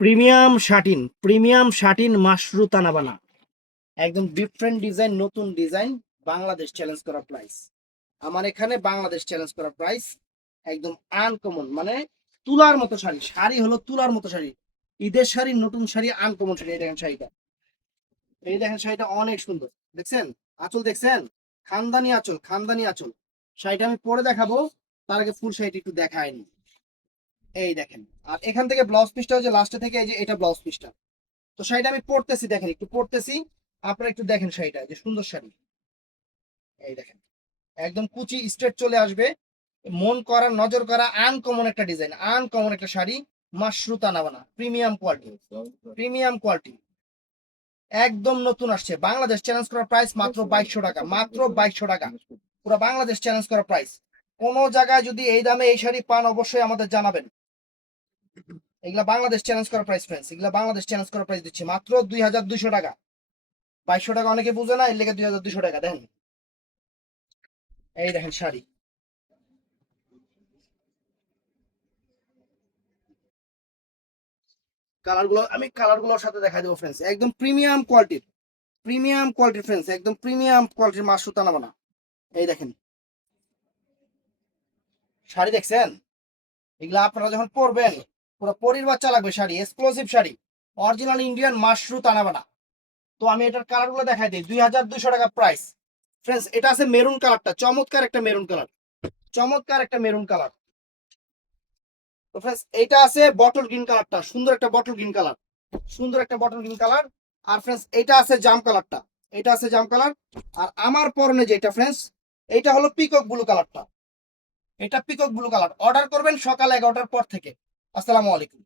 Premium satin Mashru তানাবানা, একদম different design, নতুন design, Bangladesh challenge করা প্রাইস। আমার এখানে বাংলাদেশ চ্যালেঞ্জ করা প্রাইস, একদম আনকমন, মানে তুলার মতো শাড়ি। শাড়ি হলো তুলার মতো শাড়ি, ঈদের শাড়ি, নতুন শাড়ি, আনকমন শাড়ি। এই দেখেন শাড়িটা, এই দেখেন শাড়িটা অনেক সুন্দর, দেখছেন? আঁচল দেখছেন? খানদানি আঁচল, খানদানি আঁচল। শাড়িটা আমি পরে দেখাবো, তার আগে ফুল শাড়িটা একটু দেখায়নি। এই দেখেন, আর এখান থেকে ব্লাউজ পিসটা হচ্ছে লাস্টে থেকে, এই যে এটা ব্লাউজ পিসটা। তো শাড়িটা আমি পরতেছি, দেখেন একটু পরতেছি, আপনারা একটু দেখেন শাড়িটা, যে সুন্দর শাড়ি। এই দেখেন, একদম কুচি স্ট্রেট চলে আসবে, মন করা, নজর করা, আনকমন একটা ডিজাইন, আনকমন একটা sari, Mashru তানাবানা, premium quality, premium quality, একদম নতুন আসছে। বাংলাদেশ চ্যালেঞ্জ করা প্রাইস মাত্র 2200 টাকা, মাত্র 2200 টাকা, পুরো বাংলাদেশ চ্যালেঞ্জ করা প্রাইস। কোন জায়গায় যদি এই দামে এই শাড়ি পান, অবশ্যই আমাদের জানাবেন। এগুলা বাংলাদেশ চ্যালেঞ্জ করা প্রাইস ফ্রেন্ডস, এগুলা বাংলাদেশ চ্যালেঞ্জ করা প্রাইস দিচ্ছি মাত্র 2200 টাকা। 2200 টাকা অনেকে বুঝে না, এর লেগে 2200 টাকা দেন। এই দেখেন শাড়ি, কালার গুলোর সাথে দেখা দেবো ফ্রেন্ডস, একদম প্রিমিয়াম কোয়ালিটির, প্রিমিয়াম কোয়ালিটির ফ্রেন্ডস, একদম প্রিমিয়াম কোয়ালিটির মাশরু তানাবানা। এই দেখেন শাড়ি, দেখছেন? এগুলা আপনারা যখন পরবেন, পুরো পরীর বাচ্চা লাগবে sari, exclusive sari, original Indian মাশরু তানাবানা। তো আমি এটার কালার গুলো দেখাই দিই, 2200 টাকা প্রাইস ফ্রেন্ডস। এটা আছে মেরুন কালারটা, চমৎকার একটা মেরুন কালার, চমৎকার একটা মেরুন কালার। তো ফ্রেন্ডস এটা আছে বটল গ্রিন কালারটা, সুন্দর একটা বটল গ্রিন কালার, সুন্দর একটা বটল গ্রিন কালার। আর ফ্রেন্ডস এটা আছে জাম কালারটা, এটা আছে জাম কালার। আর আমার পরনে যেটা ফ্রেন্ডস, এটা হলো পিকক ব্লু কালারটা, এটা পিকক ব্লু কালার। অর্ডার করবেন সকাল 11টার পর থেকে। আসসালামু আলাইকুম।